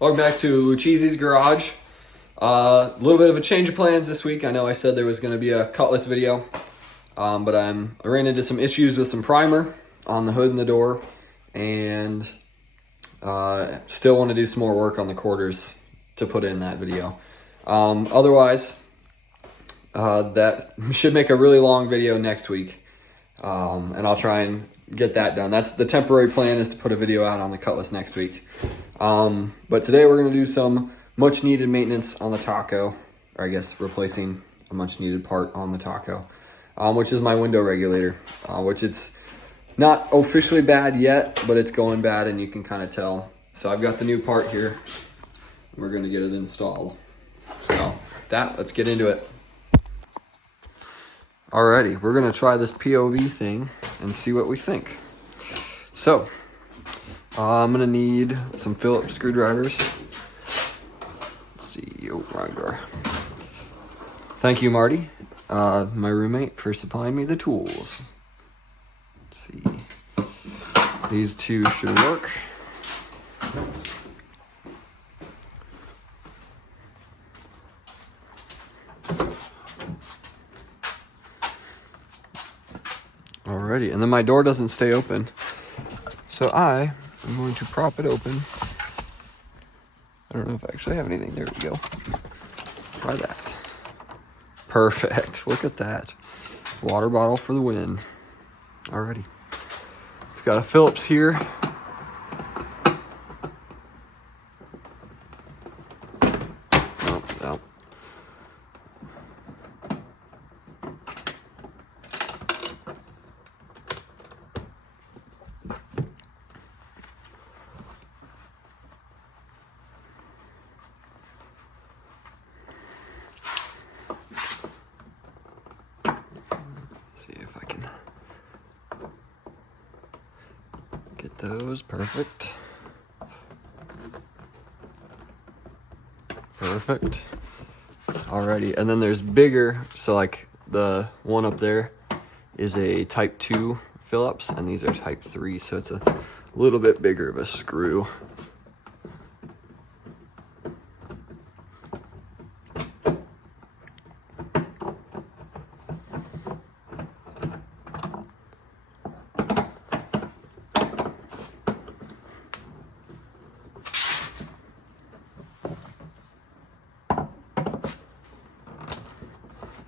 Welcome back to Lucchese's Garage. A little bit of a change of plans this week. I know I said there was going to be a Cutlass video, but I ran into some issues with some primer on the hood and the door, and still want to do some more work on the quarters to put in that video. Otherwise, that should make a really long video next week, and I'll try and get that done. That's the temporary plan, is to put a video out on the Cutlass next week. But today we're going to do some much needed maintenance on the Taco, or I guess replacing a much needed part on the Taco, which is my window regulator, which it's not officially bad yet, but it's going bad and you can kind of tell. So I've got the new part here. We're going to get it installed. So let's get into it. Alrighty, we're going to try this POV thing and see what we think. So I'm gonna need some Phillips screwdrivers. Let's see, oh, wrong door. Thank you, Marty, my roommate, for supplying me the tools. Let's see, these two should work. Alrighty, and then my door doesn't stay open, so I'm going to prop it open. I don't know if I actually have anything. There we go. Try that. Perfect. Look at that. Water bottle for the win. Alrighty. It's got a Phillips here. Oh, no. Those, perfect. Perfect. Alrighty, and then there's bigger, so like the one up there is a type 2 Phillips, and these are type 3, so it's a little bit bigger of a screw.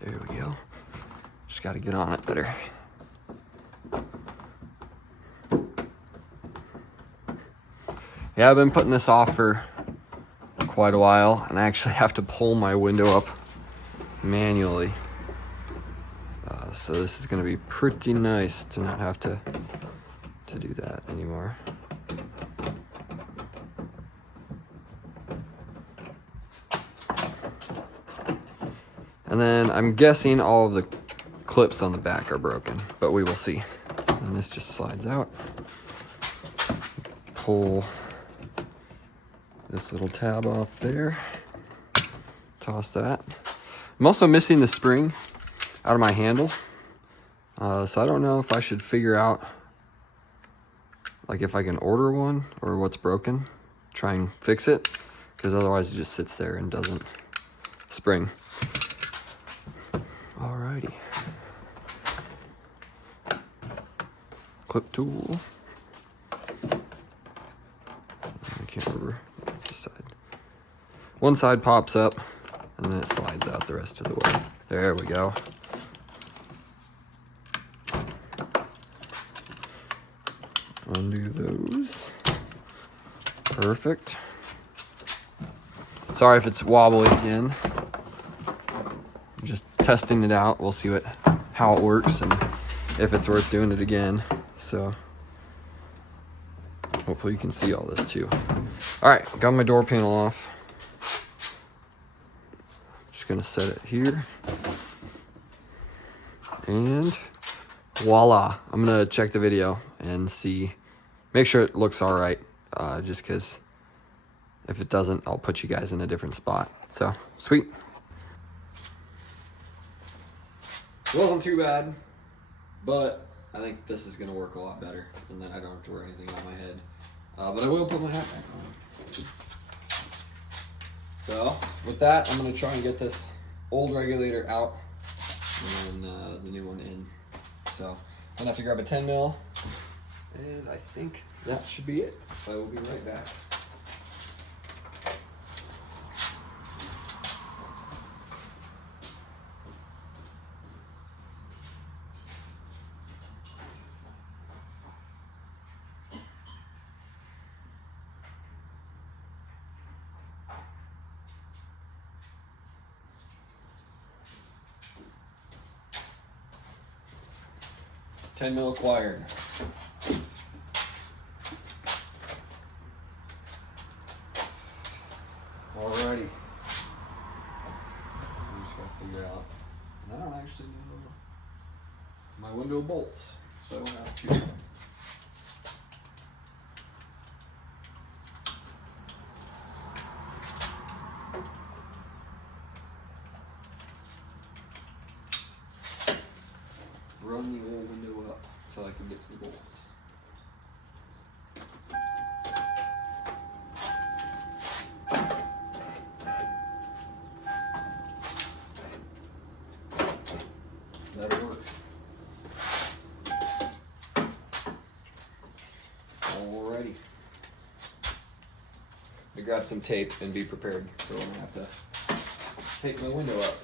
There we go. Just got to get on it better. Yeah, I've been putting this off for quite a while, and I actually have to pull my window up manually. So this is going to be pretty nice to not have to do that anymore. And then I'm guessing all of the clips on the back are broken, but we will see. And this just slides out. Pull this little tab off there. Toss that. I'm also missing the spring out of my handle. So I don't know if I should figure out, like, if I can order one or what's broken. Try and fix it, because otherwise it just sits there and doesn't spring. Alrighty. Clip tool. I can't remember. That's the side. One side pops up, and then it slides out the rest of the way. There we go. Undo those. Perfect. Sorry if it's wobbly again. I'm just testing it out. We'll see how it works and if it's worth doing it again. So hopefully you can see all this too. All right, got my door panel off. Just gonna set it here, and voila. I'm gonna check the video and make sure it looks all right. Just because if it doesn't, I'll put you guys in a different spot. So sweet. It wasn't too bad, but I think this is going to work a lot better, and then I don't have to wear anything on my head. But I will put my hat back on. So with that, I'm gonna try and get this old regulator out and then the new one in. So I'm gonna have to grab a 10 mil, and I think that should be it. So I will be right back. $10 mil acquired. Alrighty. I just gotta figure out. And I don't actually know my window bolts, so I don't have to. Run the old window up until I can get to the bolts. That'll work. Alrighty. I grab some tape and be prepared for when I have to take my window up.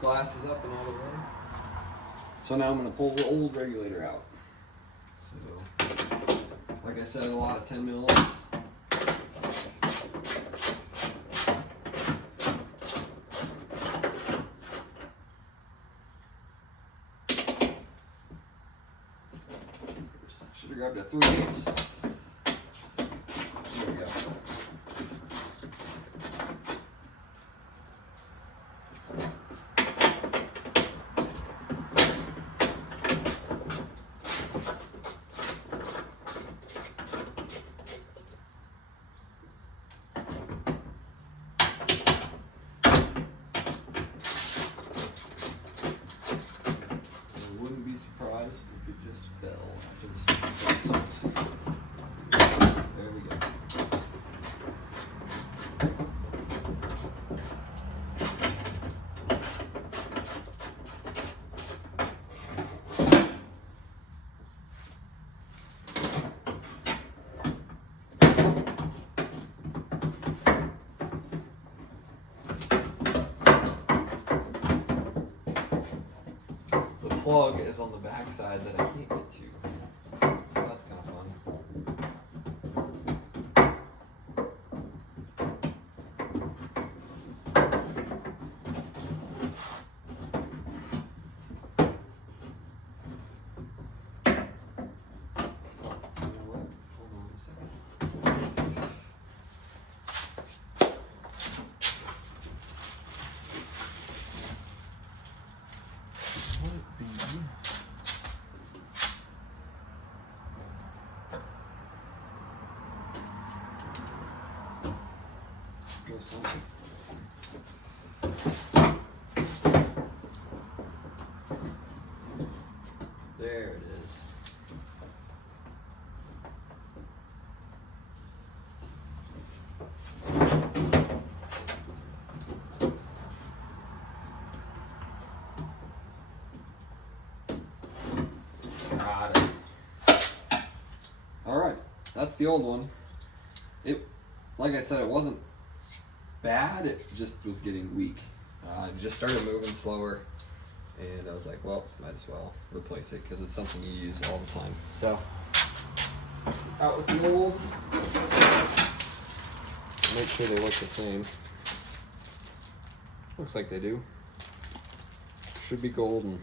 Glass is up and all the way. So now I'm going to pull the old regulator out. So, like I said, a lot of 10 mils. Should have grabbed a 3/8. There we go. Surprised if it just fell after the second. plug is on the back side that I can't get to. So that's kind of fun. Something. There it is. Got it. All right, that's the old one. Like I said, it wasn't bad, it just was getting weak. It just started moving slower, and I was like, well, might as well replace it because it's something you use all the time. So, out with the mold. Make sure they look the same. Looks like they do. Should be golden.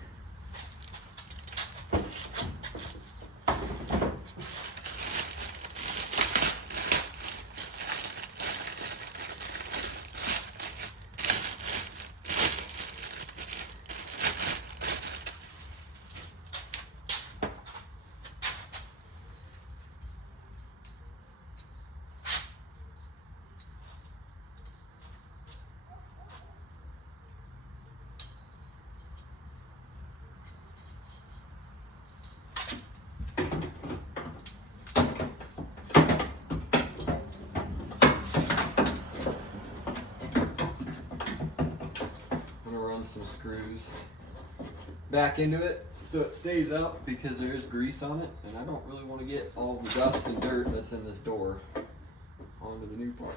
Some screws back into it so it stays up because there is grease on it, and I don't really want to get all the dust and dirt that's in this door onto the new part.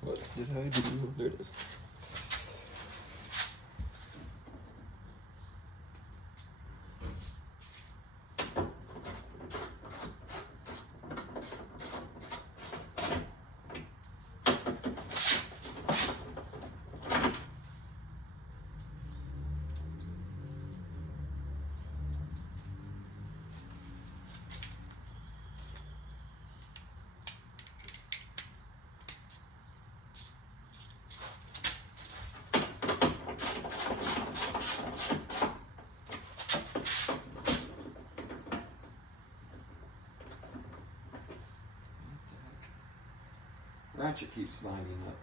What did I do? There it is. Ratchet keeps binding up.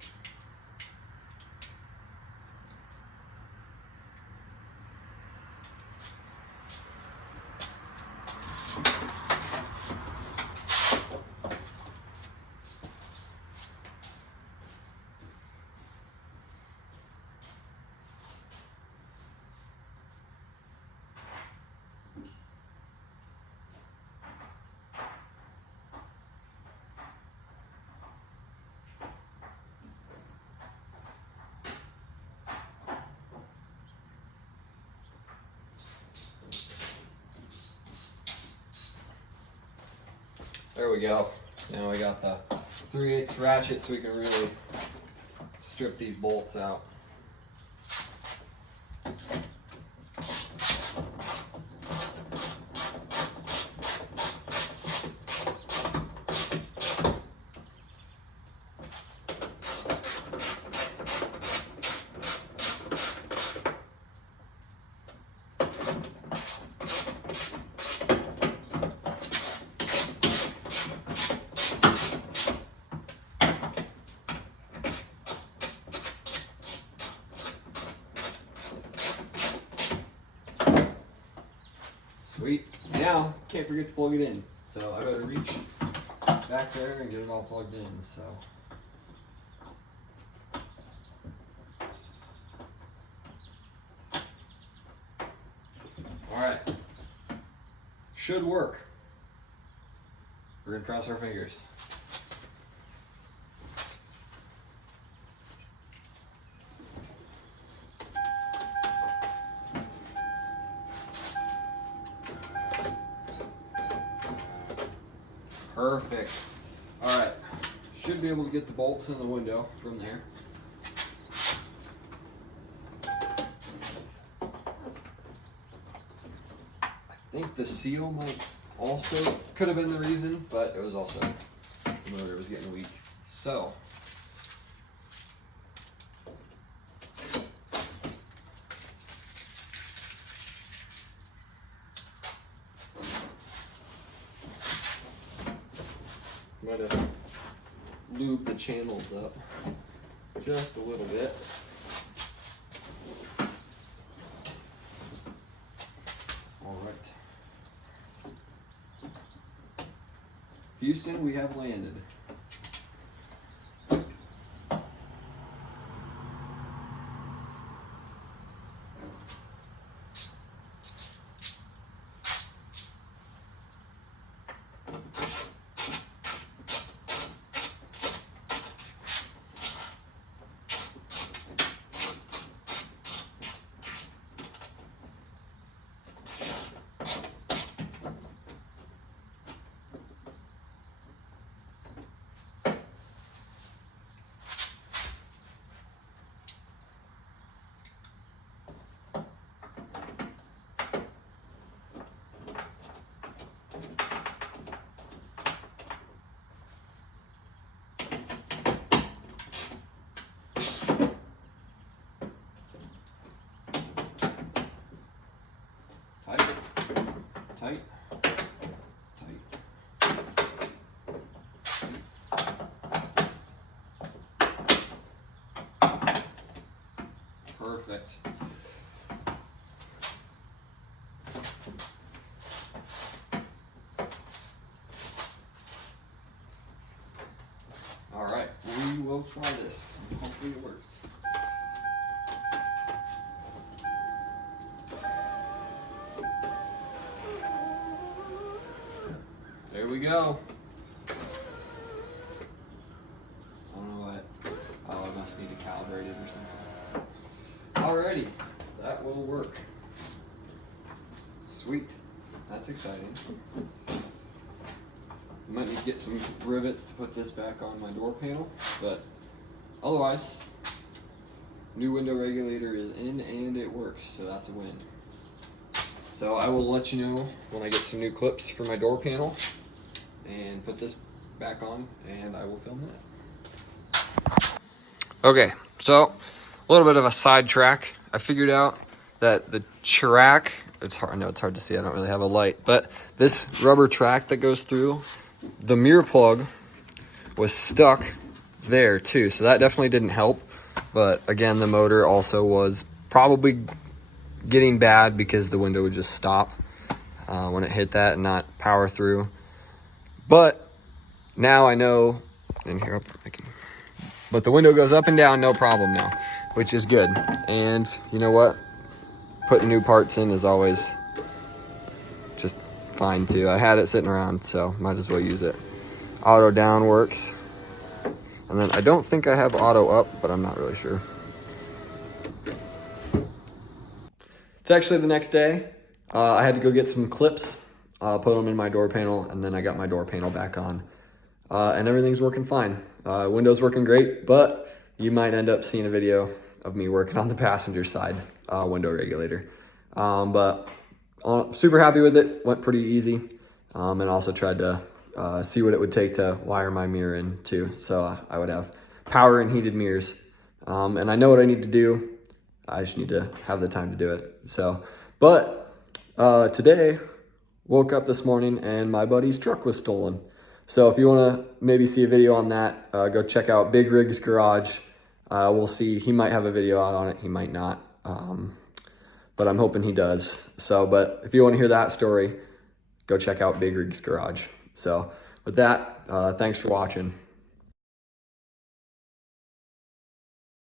There we go. Now we got the 3/8 ratchet so we can really strip these bolts out. Sweet. Now, can't forget to plug it in. So I better reach back there and get it all plugged in. So. Alright. Should work. We're gonna cross our fingers. Perfect. All right, should be able to get the bolts in the window from there. I think the seal might also, could have been the reason, but it was also the motor was getting weak. So. Might have lubed the channels up just a little bit. All right. Houston, we have landed. Tight, tight. Perfect. All right, we will try this. Hopefully it works. There we go. I don't know what. Oh, it must need to calibrate it or something. Alrighty, that will work. Sweet. That's exciting. Might need to get some rivets to put this back on my door panel, but otherwise, new window regulator is in and it works, so that's a win. So I will let you know when I get some new clips for my door panel and put this back on, and I will film that. Okay, so a little bit of a sidetrack. I figured out that the track, it's hard, I know it's hard to see, I don't really have a light, but this rubber track that goes through the mirror plug was stuck there too, so that definitely didn't help. But again, the motor also was probably getting bad because the window would just stop when it hit that and not power through. But now I know, and here, but the window goes up and down, no problem now, which is good. And you know what? Putting new parts in is always just fine too. I had it sitting around, so might as well use it. Auto down works. And then I don't think I have auto up, but I'm not really sure. It's actually the next day. I had to go get some clips put them in my door panel, and then I got my door panel back on. And everything's working fine. Window's working great, but you might end up seeing a video of me working on the passenger side window regulator. But super happy with it. Went pretty easy. And also tried to see what it would take to wire my mirror in too. So I would have power and heated mirrors. And I know what I need to do. I just need to have the time to do it. So, but today, woke up this morning and my buddy's truck was stolen. So if you want to maybe see a video on that, go check out Big Rig's Garage. We'll see. He might have a video out on it. He might not. But I'm hoping he does. So, but if you want to hear that story, go check out Big Rig's Garage. So with that, thanks for watching.